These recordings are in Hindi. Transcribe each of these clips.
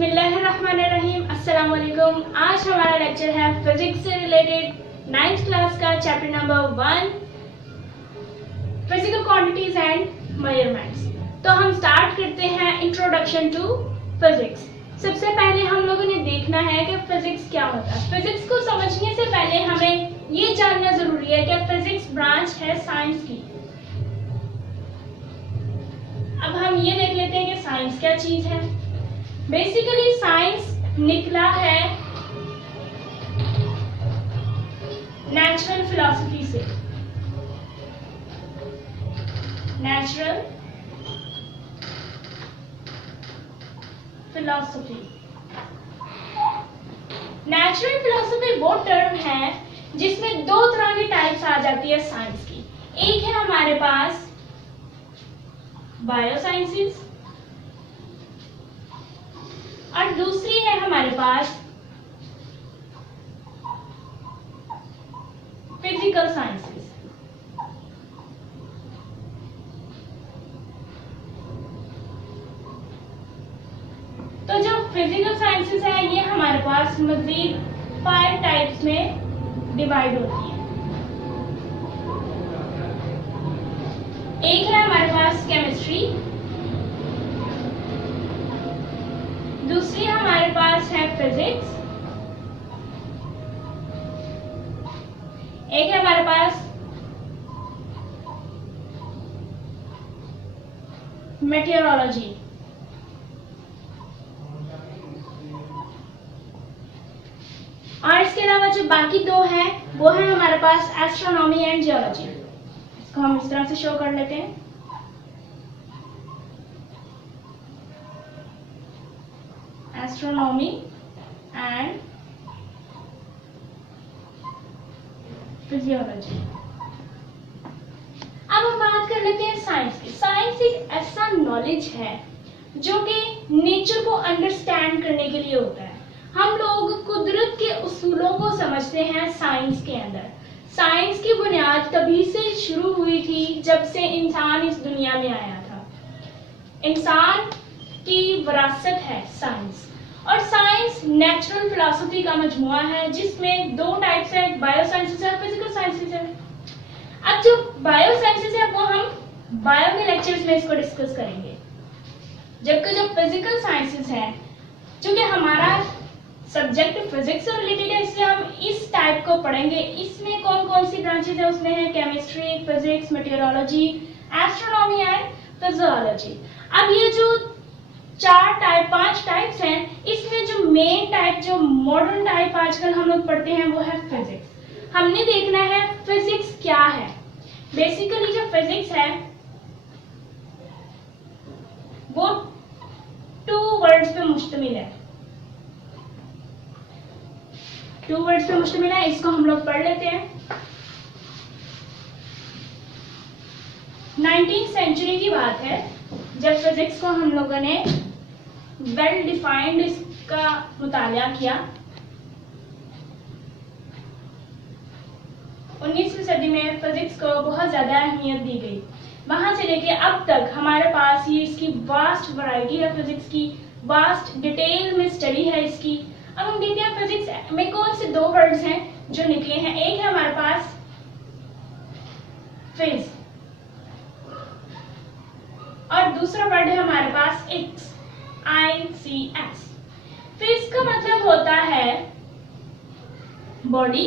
बिस्मिल्लाहिर्रहमानिर्रहीम। अस्सलाम वालेकुम। आज हमारा लेक्चर है फिजिक्स से रिलेटेड 9th क्लास का chapter number 1 physical quantities and measurements. तो हम स्टार्ट करते हैं इंट्रोडक्शन टू फिजिक्स। सबसे पहले हम लोगों ने देखना है कि फिजिक्स क्या होता है। फिजिक्स को समझने से पहले हमें ये जानना जरूरी है कि फिजिक्स ब्रांच है साइंस की। अब हम ये देख लेते हैं कि साइंस क्या चीज है। बेसिकली साइंस निकला है नेचुरल फिलॉसफी से। नेचुरल फिलॉसफी वो टर्म है जिसमें दो तरह की टाइप्स आ जाती है साइंस की। एक है हमारे पास बायो साइंसेस और दूसरी है हमारे पास फिजिकल साइंसेस। तो जो फिजिकल साइंसेस है ये हमारे पास मजीद 5 टाइप्स में डिवाइड होती है। एक है हमारे पास केमिस्ट्री, दूसरी हमारे पास है फिजिक्स, एक है हमारे पास मेटेरोलॉजी, और इसके अलावा जो बाकी दो हैं वो है हमारे पास एस्ट्रोनॉमी एंड जियोलॉजी। इसको हम इस तरह से शो कर लेते हैं। Astronomy and physiology. अब हम बात कर लेते हैं साइंस की। साइंस एक ऐसा नॉलेज है जो कि नेचर को अंडरस्टैंड करने के लिए होता है। हम लोग कुदरत के उसूलों को समझते हैं साइंस के अंदर। साइंस की बुनियाद तभी से शुरू हुई थी जब से इंसान इस दुनिया में आया था। इंसान की विरासत है साइंस, और साइंस नेचुरल फिलॉसफी का मजमुआ है जिसमें दो टाइप्स है, बायो साइंसेस है, फिजिकल साइंसेस है। अब जो बायो साइंसेस है वो हम बायो के लेक्चर्स में इसको डिस्कस करेंगे, जबकि जो फिजिकल साइंसेस है चूंकि हमारा सब्जेक्ट फिजिक्स से रिलेटेड है इसलिए हम इस टाइप को पढ़ेंगे। इसमें कौन कौन सी ब्रांचेस है, उसमें है chemistry, physics, meteorology, astronomy and physiology. अब ये जो 5 टाइप्स हैं, इसमें जो मेन टाइप, जो मॉडर्न टाइप आजकल हम लोग पढ़ते हैं वो है फिजिक्स। हमने देखना है फिजिक्स क्या है। बेसिकली जो फिजिक्स है वो 2 वर्ड्स पे मुश्तमिल है। 2 वर्ड्स पे मुश्तमिल है, इसको हम लोग पढ़ लेते हैं। 19th सेंचुरी की बात है जब फिजिक्स को हम लोगों ने वेल डिफाइंड इसका मुतालिया किया। 19वीं सदी में फिजिक्स को बहुत ज्यादा अहमियत दी गई। वहां से लेके अब तक हमारे पास ये इसकी वास्ट वैरायटी है, फिजिक्स की वास्ट डिटेल में स्टडी है इसकी। अब हम देखते हैं फिजिक्स में कौन से 2 वर्ड्स हैं जो निकले हैं। एक है हमारे पास फिज और दूसरा वर्ड है हमारे पास एक्स, ICS। फिज का मतलब होता है body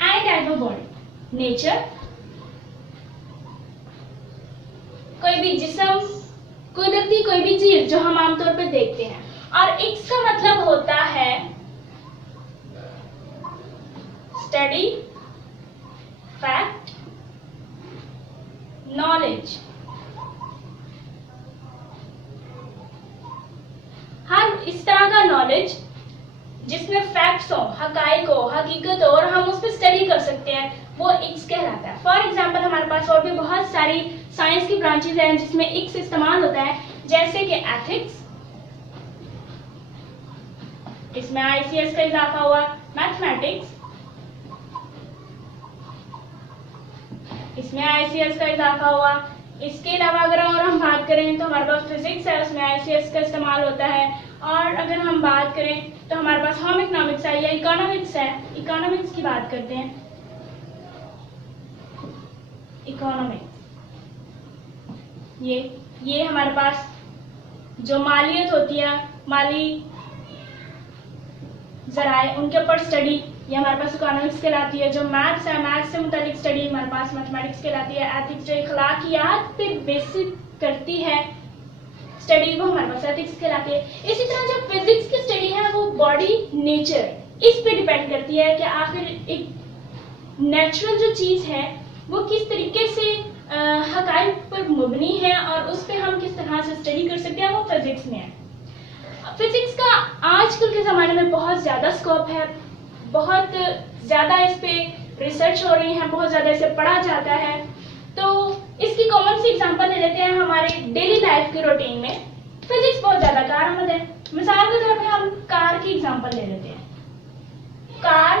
and type of body, nature, कोई भी जिस्म, कुदरती कोई भी चीज जो हम आमतौर पर देखते हैं। और एक्स का मतलब होता है स्टडी, फैक्ट, नॉलेज। हर इस तरह का नॉलेज जिसमें फैक्ट्स हो, हकाइक हो, हकीकत हो और हम उस पर स्टडी कर सकते हैं, वो एक्स कहलाता है। फॉर एग्जांपल हमारे पास और भी बहुत सारी साइंस की ब्रांचेस हैं जिसमें एक्स इस्तेमाल होता है, जैसे कि एथिक्स, इसमें ICS का इजाफा हुआ, मैथमेटिक्स, इसमें ICS का इजाफा हुआ, इसके अलावा अगर और हम बात करें तो हमारे पास फिजिक्स है, उसमें ICS का इस्तेमाल होता है। और अगर हम बात करें तो हमारे पास होम इकोनॉमिक्स है या इकोनॉमिक्स है। इकोनॉमिक्स की बात करते हैं। इकोनॉमिक्स ये हमारे पास जो मालियत होती है, माली जराए, उनके ऊपर स्टडी, ये हमारे पास इकोनॉमिक्स कहलाती है। जो मैथ्स है, मैथ्स से मुतालिक स्टडी हमारे पास मैथमेटिक्स कहलाती है। एथिक्स जो अखलाकियात पे बेसिक करती है स्टडी, वो हमारे पास एथिक्स कहलाती है। इसी तरह जो फिजिक्स की स्टडी है वो बॉडी नेचर, इस पे डिपेंड करती है कि आखिर एक नेचुरल जो चीज़ है वो किस तरीके से हकाइक पर मुबनी है और उस पर हम किस तरह से स्टडी कर सकते हैं, वो फिजिक्स में है। फिजिक्स का आजकल के ज़माने में बहुत ज़्यादा स्कोप है, बहुत ज़्यादा इस पे रिसर्च हो रही है, बहुत ज़्यादा इसे पढ़ा जाता है। तो इसकी कॉमन सी एग्जांपल ले लेते हैं। हमारे डेली लाइफ के रूटीन में फिजिक्स बहुत ज़्यादा कारआमद है। मिसाल के तौर पे हम कार की एग्जांपल ले लेते हैं। कार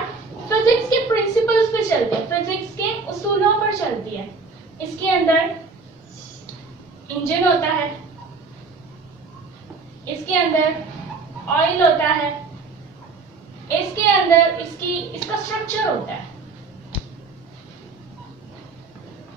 फिजिक्स के प्रिंसिपल्स पे चलती है, फिजिक्स के उसूलों पर चलती है। इसके अंदर इंजन होता है, इसके अंदर ऑयल होता है, इसके अंदर इसका स्ट्रक्चर होता है।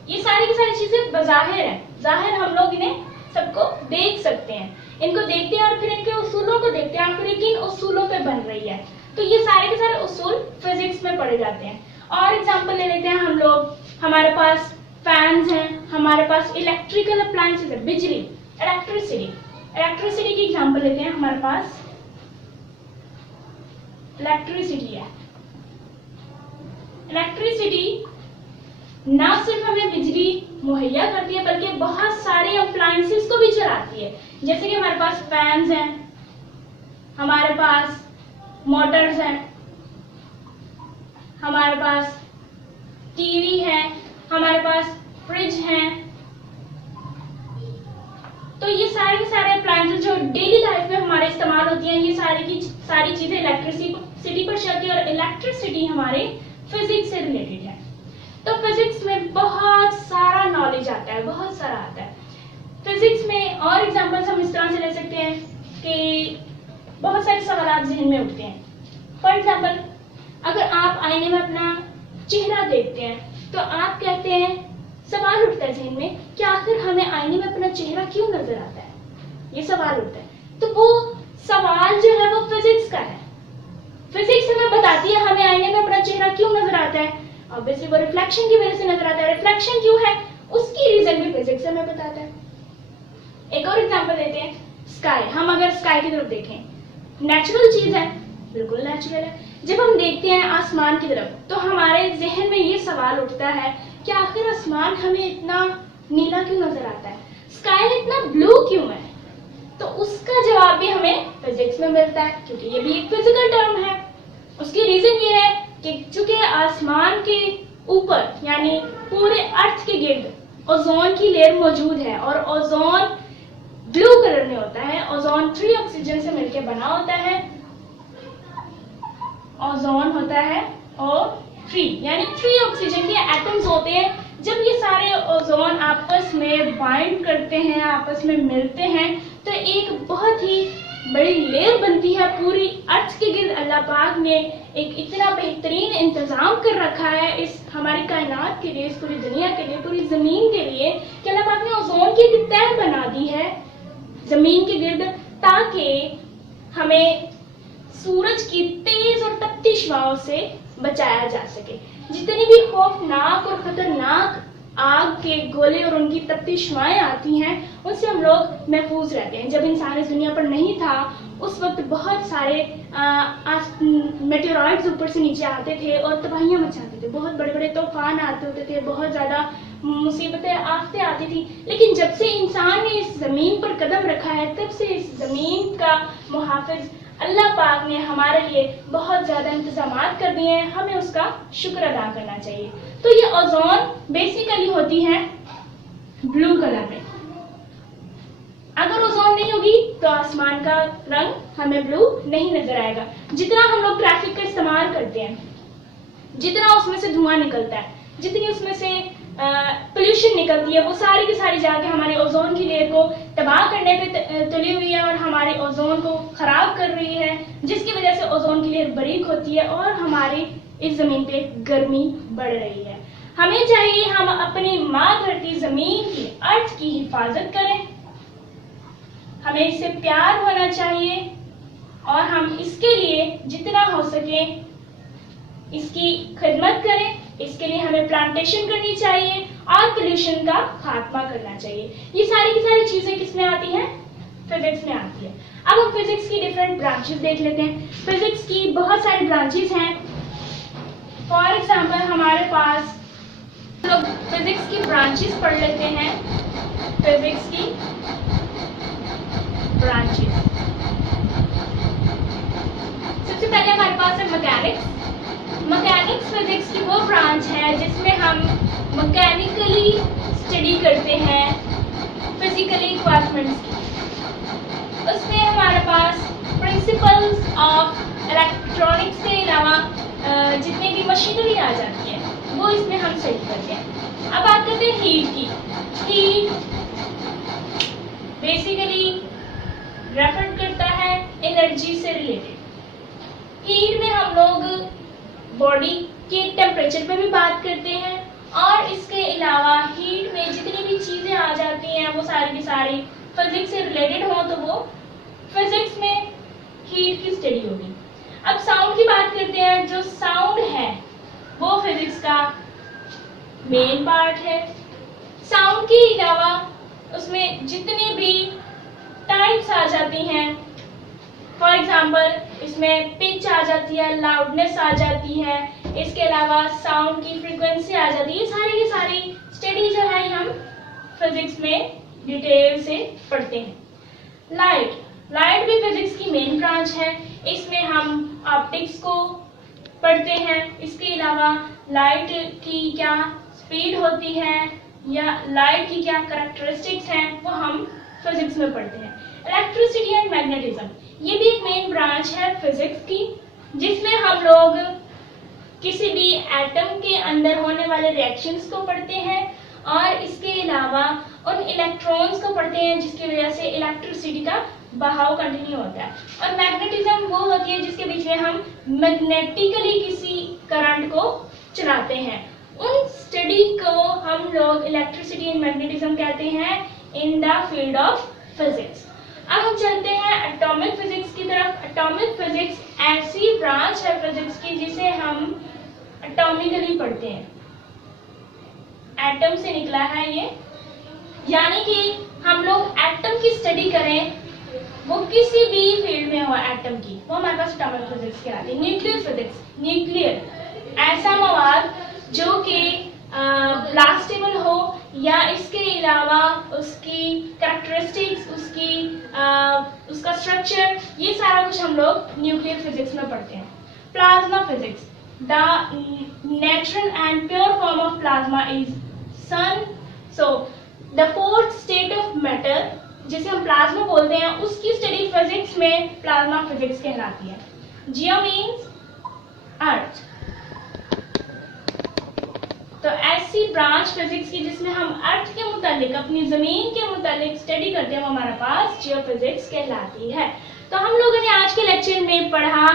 ये सारी की सारी चीजें बज़ाहिर है, जाहिर हम लोग इन्हें सबको देख सकते हैं, इनको देखते हैं और फिर इनके उसूलों को देखते हैं, आखिर किन उसूलों पे बन रही है। तो ये सारे के सारे उसूल फिजिक्स में पढ़े जाते हैं। और एग्जांपल ले लेते हैं हम लोग, हमारे पास फैंस हैं, हमारे पास इलेक्ट्रिकल अप्लायंसेस है, बिजली, इलेक्ट्रिसिटी की एग्जांपल लेते हैं। हमारे पास इलेक्ट्रिसिटी है। इलेक्ट्रिसिटी ना सिर्फ हमें बिजली मुहैया करती है बल्कि बहुत सारे अप्लायंसेस को भी चलाती है। जैसे कि हमारे पास फैंस हैं, हमारे पास मोटर्स हैं, हमारे पास टीवी है, हमारे पास फ्रिज है। तो ये सारे के सारे अप्लायंसेस जो डेली लाइफ में हमारे इस्तेमाल होती हैं, ये सारी की सारी चीजें इलेक्ट्रिसिटी पर चलती है और इलेक्ट्रिसिटी हमारे फिजिक्स से रिलेटेड है। तो फिजिक्स में बहुत सारा नॉलेज आता है, बहुत सारा आता है। फिजिक्स में और एग्जांपल्स हम इस तरह से ले सकते हैं कि बहुत सारे सवाल जहन में उठते हैं। फॉर एग्जांपल, अगर आप आईने में अपना चेहरा देखते हैं तो आप कहते हैं, सवाल उठता है जहन में कि आखिर हमें आईने में अपना चेहरा क्यों नजर आता है, ये सवाल उठता है। तो वो सवाल जो है वो फिजिक्स का है। फिजिक्स हमें बताती है हमें आईने में अपना चेहरा क्यों नजर आता है। ऑब्वियसली वो रिफ्लेक्शन की वजह से नजर आता है। रिफ्लेक्शन क्यों है उसकी रीजन भी फिजिक्स हमें बताता है। एक और एग्जांपल लेते हैं, स्काई। हम अगर स्काई की तरफ देखें, नेचुरल चीज है, बिल्कुल नेचुरल है। जब हम देखते हैं आसमान की तरफ तो हमारे जहन में ये सवाल उठता है कि आखिर आसमान हमें इतना नीला क्यों नजर आता है, स्काई इतना ब्लू क्यों है। तो उसका जवाब भी हमें फिजिक्स में मिलता है, क्योंकि ये भी एक फिजिकल टर्म है। उसकी रीजन ये है कि चूंकि आसमान के ऊपर यानी पूरे अर्थ के गिर्द ओजोन की लेयर मौजूद है और ओजोन ब्लू कलर में होता है। ओजोन 3 ऑक्सीजन से मिलकर बना होता है। ओजोन होता है O3 यानी 3 ऑक्सीजन के एटम्स होते हैं। जब ये सारे ओजोन आपस में बाइंड करते हैं, आपस में मिलते हैं, तो एक बहुत ही बड़ी लेयर बनती है। पूरी अर्थ के गिर्द अल्लाह पाक ने एक इतना बेहतरीन इंतजाम कर रखा है इस हमारी कायनात के लिए, इस पूरी दुनिया के लिए, पूरी जमीन के लिए, कि अल्लाह पाक ने ओजोन की एक तह बना दी है जमीन के गिर्द, ताकि हमें सूरज की तेज और तपती शुआओं से बचाया जा सके। जितनी भी खौफनाक और खतरनाक आग के गोले और उनकी तपती शुआएं आती हैं, उससे हम लोग महफूज रहते हैं। जब इंसान इस दुनिया पर नहीं था उस वक्त बहुत सारे मेटेरॉइड्स ऊपर से नीचे आते थे और तबाहियां मचाते थे, बहुत बड़े बड़े तूफान आते होते थे, बहुत ज़्यादा मुसीबतें आफतें आती थी। लेकिन जब से इंसान ने इस ज़मीन पर कदम रखा है, तब से इस ज़मीन का मुहाफिज अल्लाह पाक ने हमारे लिए बहुत ज़्यादा इंतजामात कर दिए हैं। हमें उसका शुक्र अदा करना चाहिए। तो ये ओजोन बेसिकली होती है ब्लू कलर में। अगर ओजोन नहीं होगी तो आसमान का रंग हमें ब्लू नहीं नजर आएगा। जितना हम लोग ट्रैफिक का इस्तेमाल करते हैं, जितना उसमें से धुआं निकलता है, जितनी उसमें से पोल्यूशन निकलती है वो सारी की सारी जाके हमारे ओजोन की लेयर को तबाह करने पे तुली हुई है और हमारे ओजोन को खराब कर रही है, जिसकी वजह से ओजोन की लेयर बारीक होती है और हमारी इस जमीन पे गर्मी बढ़ रही है। हमें चाहिए हम अपनी माँ धरती जमीन की, अर्थ की हिफाजत करें, हमें इससे प्यार होना चाहिए और हम इसके लिए जितना हो सके इसकी खिदमत करें। इसके लिए हमें प्लांटेशन करनी चाहिए और पोल्यूशन का खात्मा करना चाहिए। ये सारी की सारी चीजें किसमें आती हैं? फिजिक्स में आती है। अब हम फिजिक्स की डिफरेंट ब्रांचेस देख लेते हैं। फिजिक्स की बहुत सारी ब्रांचेस हैं। फॉर एग्जाम्पल हमारे पास लोग फिजिक्स की ब्रांचेस पढ़ लेते हैं। फिजिक्स की ब्रांचेस, सबसे पहले हमारे पास है मैकेनिक्स। मैकेनिक्स फिजिक्स की वो ब्रांच है जिसमें हम मैकेनिकली स्टडी करते हैं फिजिकली इक्विपमेंट्स की। उसमें हमारे पास प्रिंसिपल्स ऑफ इलेक्ट्रॉनिक्स के अलावा जितनी भी मशीनरी आ जाती है वो इसमें हम स्टडी करते हैं। अब बात करते हैं हीट की। हीट बेसिकली रेफर करता है एनर्जी से रिलेटेड। हीट में हम लोग बॉडी के टेम्परेचर पे भी बात करते हैं और इसके अलावा हीट में जितनी भी चीज़ें आ जाती हैं वो सारी की सारी फिजिक्स से रिलेटेड हो तो वो फिजिक्स में हीट की स्टडी होगी। अब साउंड की बात करते हैं। जो साउंड है वो फिजिक्स का मेन पार्ट है। साउंड के अलावा उसमें जितनी भी टाइप्स आ जाती हैं, फॉर एग्जाम्पल इसमें पिच आ जाती है, लाउडनेस आ जाती है, इसके अलावा साउंड की फ्रीक्वेंसी आ जाती है। ये सारी की सारी स्टडी जो है हम फिजिक्स में डिटेल से पढ़ते हैं। लाइट, लाइट भी फिजिक्स की मेन ब्रांच है। इसमें हम ऑप्टिक्स को पढ़ते हैं। इसके अलावा लाइट की क्या स्पीड होती है या लाइट की क्या कैरेक्टरिस्टिक्स हैं वो हम फिजिक्स में पढ़ते हैं। इलेक्ट्रिसिटी एंड मैग्नेटिज्म, ये भी एक मेन ब्रांच है फिजिक्स की, जिसमें हम लोग किसी भी एटम के अंदर होने वाले रिएक्शंस को पढ़ते हैं और इसके अलावा उन इलेक्ट्रॉन्स को पढ़ते हैं जिसकी वजह से इलेक्ट्रिसिटी का बहाव कंटिन्यू होता है। और मैग्नेटिज्म वो होती है जिसके बीच में हम मैग्नेटिकली किसी करंट को चलाते हैं। उन स्टडी को हम लोग इलेक्ट्रिसिटी एंड मैग्नेटिज्म कहते हैं in the field of physics. अब हम चलते हैं एटॉमिक फिजिक्स की तरफ। एटॉमिक फिजिक्स ऐसी ब्रांच है फिजिक्स की जिसे हम एटॉमिकली पढ़ते हैं। एटम से निकला है ये, यानी कि हम लोग एटम की स्टडी करें, वो किसी भी फील्ड में हो एटम की, वो हमारे पास एटॉमिक फिजिक्स कहलाती है। न्यूक्लियर फिजिक्स, न्यूक्लियर ऐसा मवाद जो कि ब्लास्टेबल हो या इसके अलावा उसकी कैरेक्टरिस्टिक्स, उसका स्ट्रक्चर, ये सारा कुछ हम लोग न्यूक्लियर फिजिक्स में पढ़ते हैं। Plasma physics, the natural and pure form of plasma is sun. So the fourth state of matter जिसे हम प्लाज्मा बोलते हैं उसकी स्टडी फिजिक्स में प्लाज्मा फिजिक्स कहलाती है। Geo means earth. तो ऐसी ब्रांच फिजिक्स की जिसमें हम अर्थ के मुतालिक, अपनी जमीन के मुतालिक स्टडी करते हैं वो हमारे पास जियोफिजिक्स कहलाती है। तो हम लोगों ने आज के लेक्चर में पढ़ा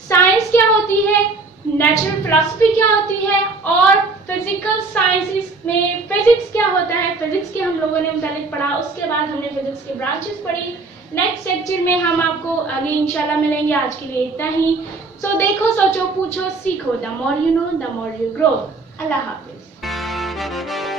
साइंस क्या होती है, नेचुरल फिलॉसफी क्या होती है और फिजिकल साइंसेस में फिजिक्स क्या होता है। फिजिक्स के हम लोगों ने मुतालिक पढ़ा। उसके बाद हमने फिजिक्स के ब्रांचेस पढ़ी। नेक्स्ट लेक्चर में हम आपको आगे इंशाल्लाह मिलेंगे। आज के लिए इतना ही। सो देखो, सोचो, पूछो, सीखो। The more you know the more you grow. Allah Hafiz.